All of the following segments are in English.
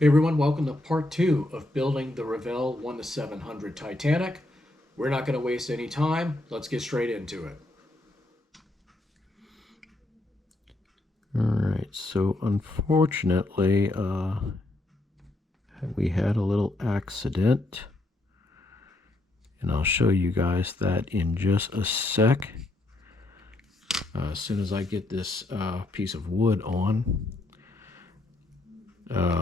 Hey everyone, welcome to part two of building the Revell 1 to 700 Titanic. We're not going to waste any time. Let's get straight into it. All right, so unfortunately, we had a little accident, and I'll show you guys that in just a sec. As soon as I get this piece of wood on.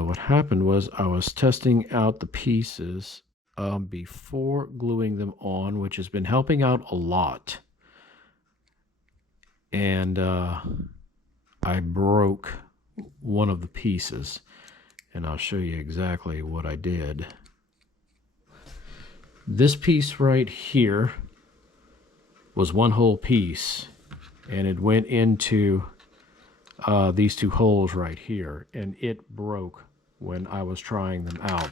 What happened was I was testing out the pieces before gluing them on, which has been helping out a lot. And I broke one of the pieces, and I'll show you exactly what I did. This piece right here was one whole piece, and it went into these two holes right here, and it broke when I was trying them out.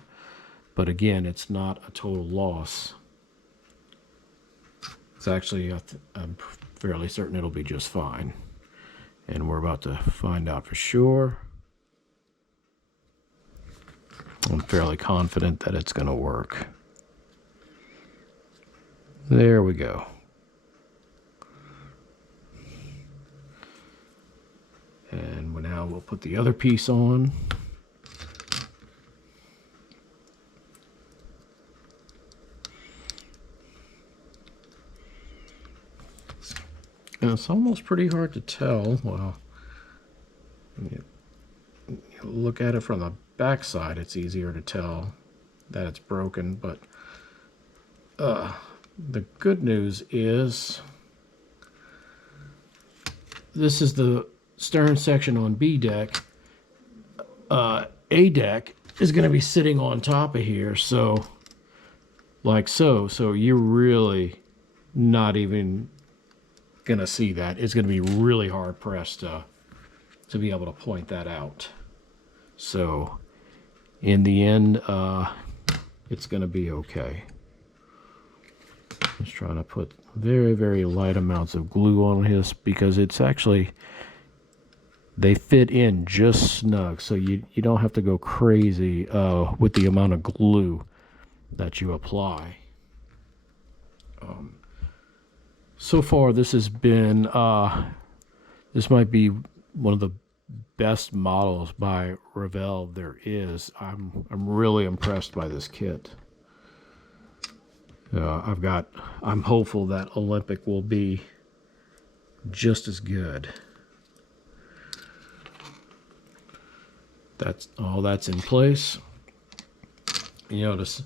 But again, it's not a total loss. It's actually, I'm fairly certain it'll be just fine. And we're about to find out for sure. I'm fairly confident that it's going to work. There we go. And now we'll put the other piece on. And it's almost pretty hard to tell. Well, you look at it from the back side, it's easier to tell that it's broken. But the good news is this is the stern section on B deck. A deck is going to be sitting on top of here, so like so. So you're really not even going to see that. It's going to be really hard pressed to be able to point that out. So in the end, it's going to be okay. Just trying to put very, very light amounts of glue on his, because it's actually, they fit in just snug, so you don't have to go crazy with the amount of glue that you apply. So far, this has been, this might be one of the best models by Revell there is. I'm really impressed by this kit. I'm hopeful that Olympic will be just as good. That's all that's in place. You notice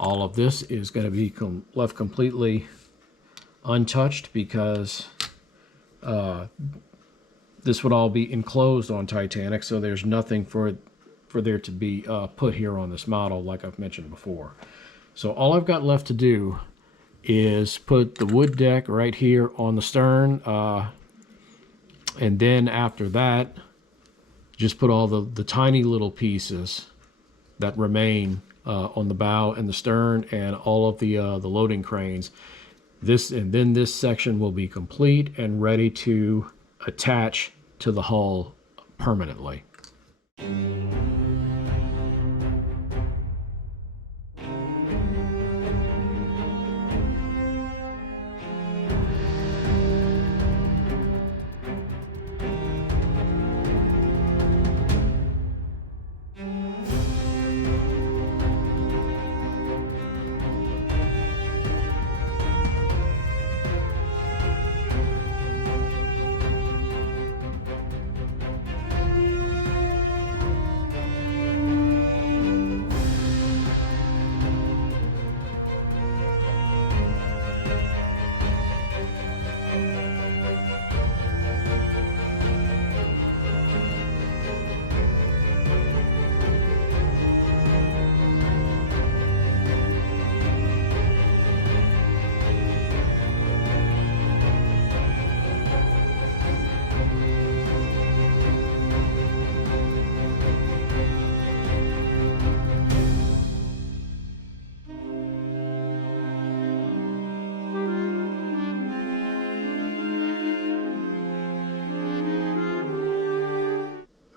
all of this is going to be left completely untouched, because this would all be enclosed on Titanic, so there's nothing for there to be put here on this model, like I've mentioned before. So all I've got left to do is put the wood deck right here on the stern, and then after that, just put all the tiny little pieces that remain on the bow and the stern, and all of the loading cranes. And then this section will be complete and ready to attach to the hull permanently.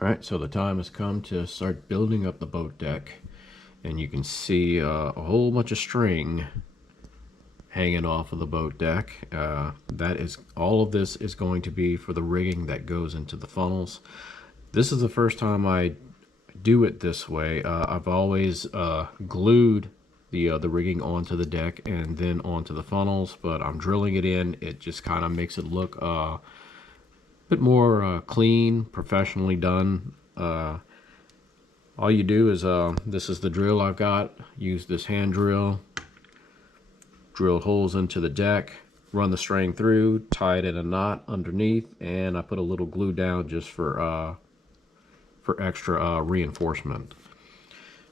All right, so the time has come to start building up the boat deck, and you can see a whole bunch of string hanging off of the boat deck. That is, all of this is going to be for the rigging that goes into the funnels. This is the first time I do it this way. I've always glued the rigging onto the deck and then onto the funnels, but I'm drilling it in. It just kind of makes it look a bit more clean, professionally done. All you do is, this is the drill I've got. Use this hand drill, drill holes into the deck, run the string through, tie it in a knot underneath, and I put a little glue down just for extra reinforcement.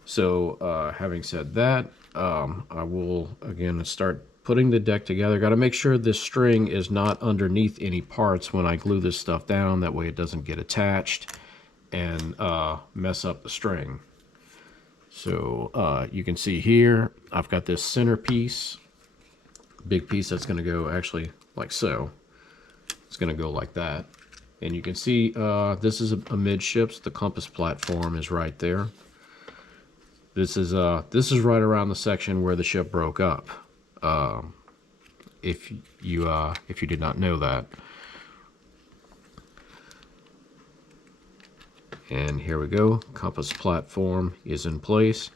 So having said that, I will again start putting the deck together. Got to make sure this string is not underneath any parts when I glue this stuff down. That way it doesn't get attached and mess up the string. So you can see here, I've got this center piece, big piece that's going to go actually like so. It's going to go like that. And you can see this is a midships. The compass platform is right there. This is right around the section where the ship broke up. If you did not know that. And here we go. Compass platform is in place.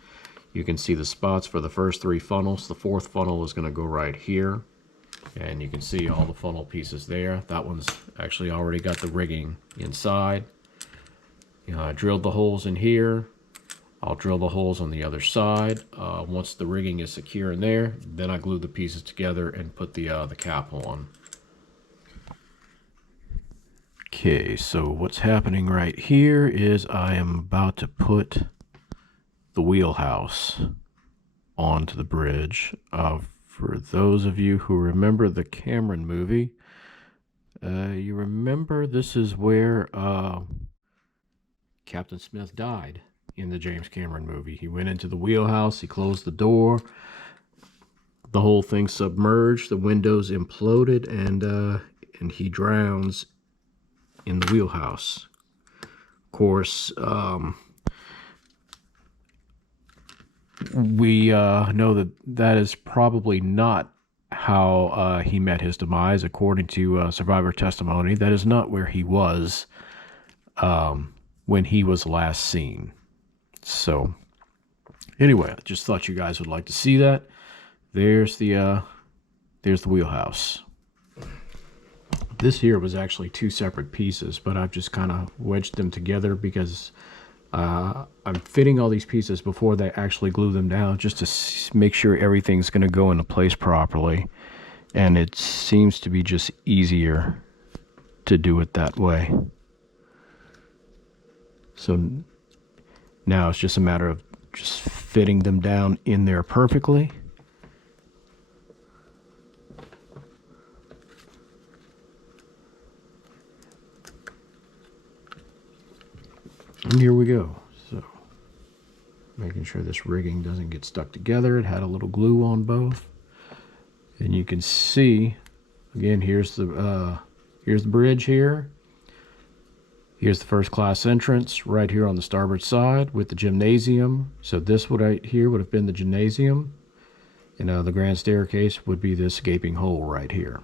You can see the spots for the first 3 funnels. The 4th funnel is going to go right here. And you can see all the funnel pieces there. That one's actually already got the rigging inside. I drilled the holes in here. I'll drill the holes on the other side. Once the rigging is secure in there, then I glue the pieces together and put the cap on. Okay, so what's happening right here is I am about to put the wheelhouse onto the bridge. For those of you who remember the Cameron movie, you remember this is where Captain Smith died in the James Cameron movie. He went into the wheelhouse, he closed the door, the whole thing submerged, the windows imploded, and he drowns in the wheelhouse. Of course, we know that that is probably not how he met his demise. According to survivor testimony, that is not where he was when he was last seen. So anyway, I just thought you guys would like to see that. There's the wheelhouse. This here was actually 2 separate pieces, but I've just kind of wedged them together because I'm fitting all these pieces before they actually glue them down, just to make sure everything's going to go into place properly. And it seems to be just easier to do it that way. So now it's just a matter of just fitting them down in there perfectly. And here we go. So making sure this rigging doesn't get stuck together. It had a little glue on both. And you can see, again, here's the bridge here. Here's the first class entrance right here on the starboard side with the gymnasium. So this right here would have been the gymnasium. And the grand staircase would be this gaping hole right here.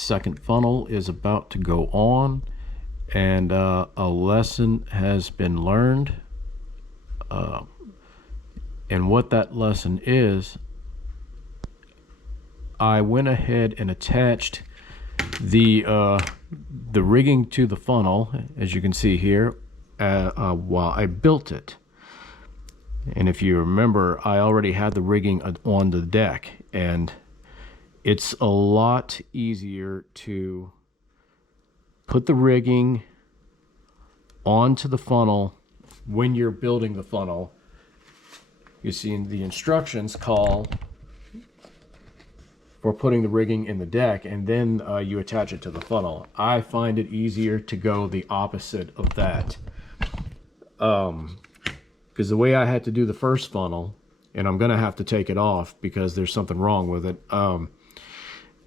second funnel is about to go on, and a lesson has been learned. And what that lesson is, I went ahead and attached the rigging to the funnel, as you can see here, while I built it. And if you remember, I already had the rigging on the deck, and it's a lot easier to put the rigging onto the funnel when you're building the funnel. You see in the instructions call for putting the rigging in the deck, and then you attach it to the funnel. I find it easier to go the opposite of that. Because the way I had to do the first funnel, and I'm going to have to take it off because there's something wrong with it.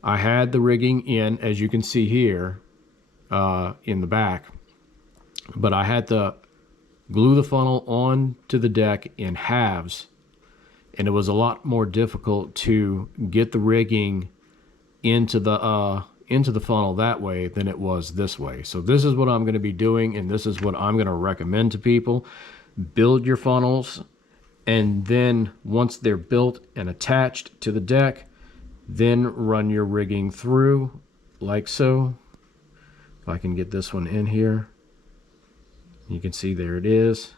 I had the rigging in, as you can see here, in the back, but I had to glue the funnel onto the deck in halves, and it was a lot more difficult to get the rigging into the funnel that way than it was this way. So this is what I'm going to be doing, and this is what I'm going to recommend to people. Build your funnels, and then once they're built and attached to the deck, then run your rigging through like so. If I can get this one in here, you can see there it is.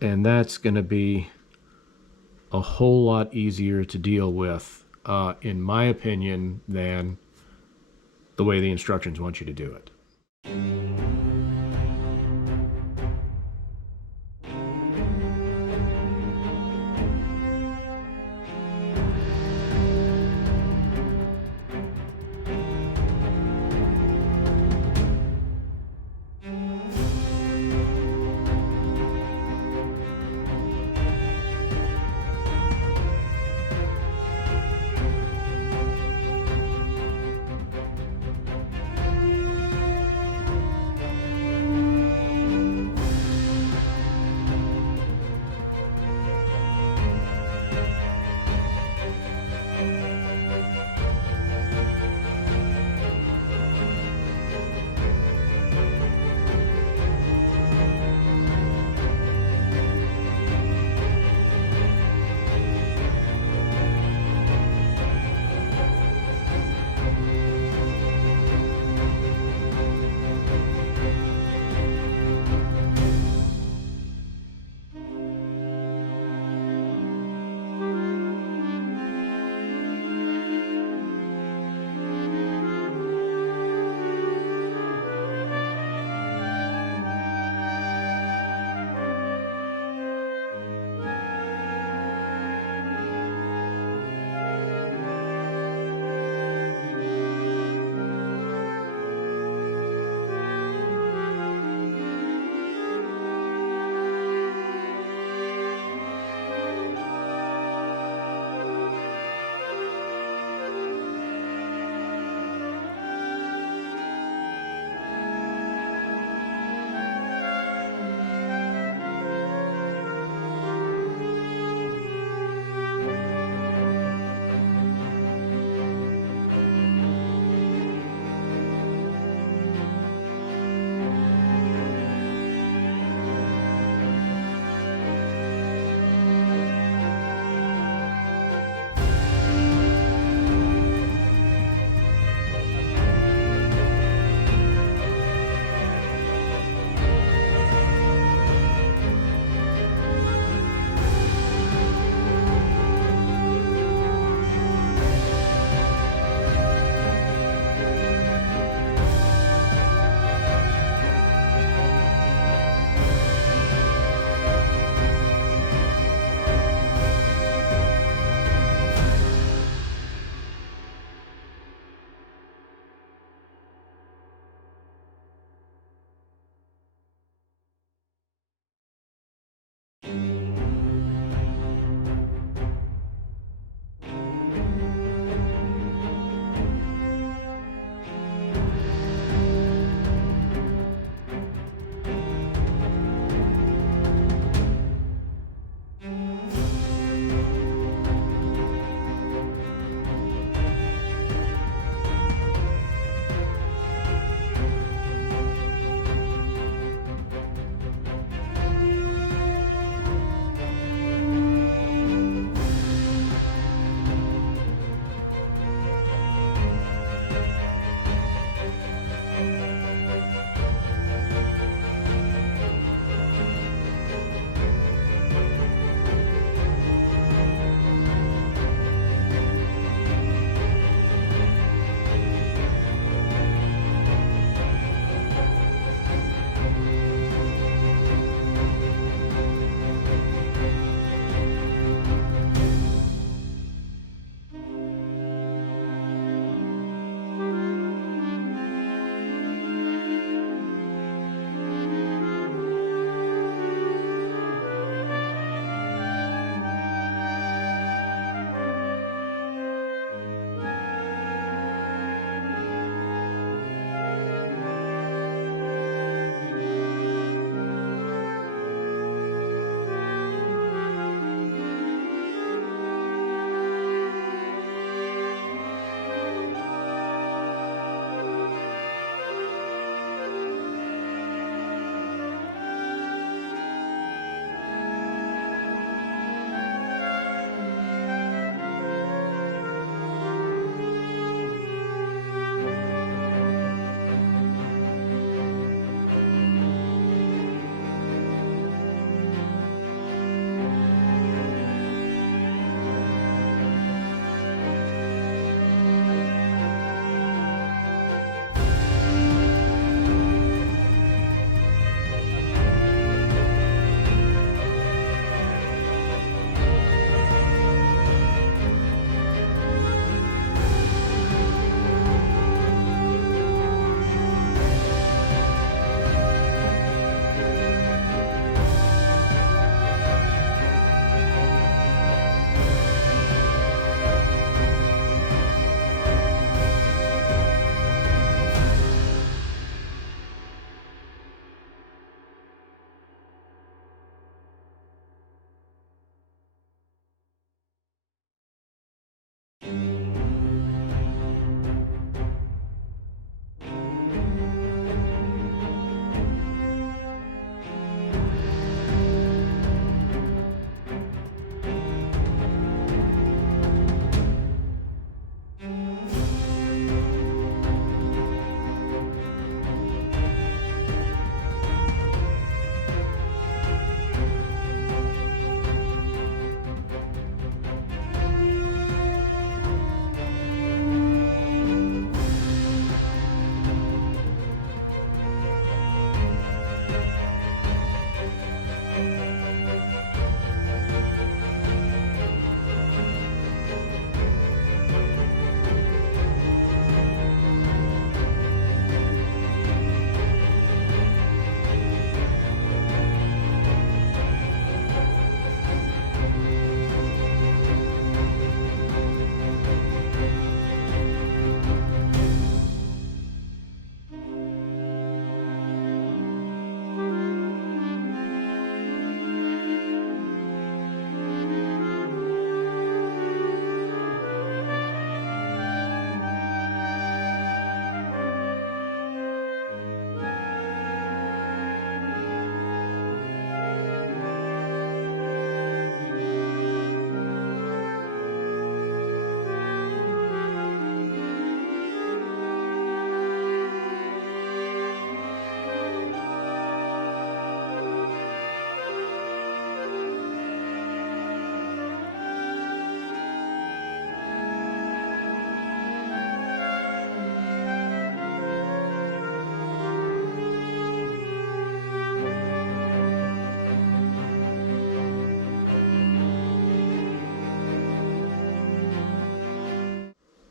And that's going to be a whole lot easier to deal with, in my opinion, than the way the instructions want you to do it.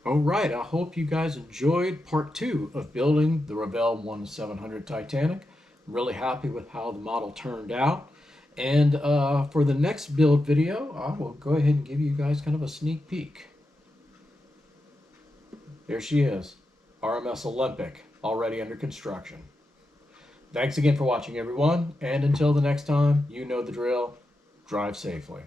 All right, I hope you guys enjoyed part 2 of building the Revell 1-700 Titanic. I'm really happy with how the model turned out. And for the next build video, I will go ahead and give you guys kind of a sneak peek. There she is, RMS Olympic, already under construction. Thanks again for watching, everyone, and until the next time, you know the drill. Drive safely.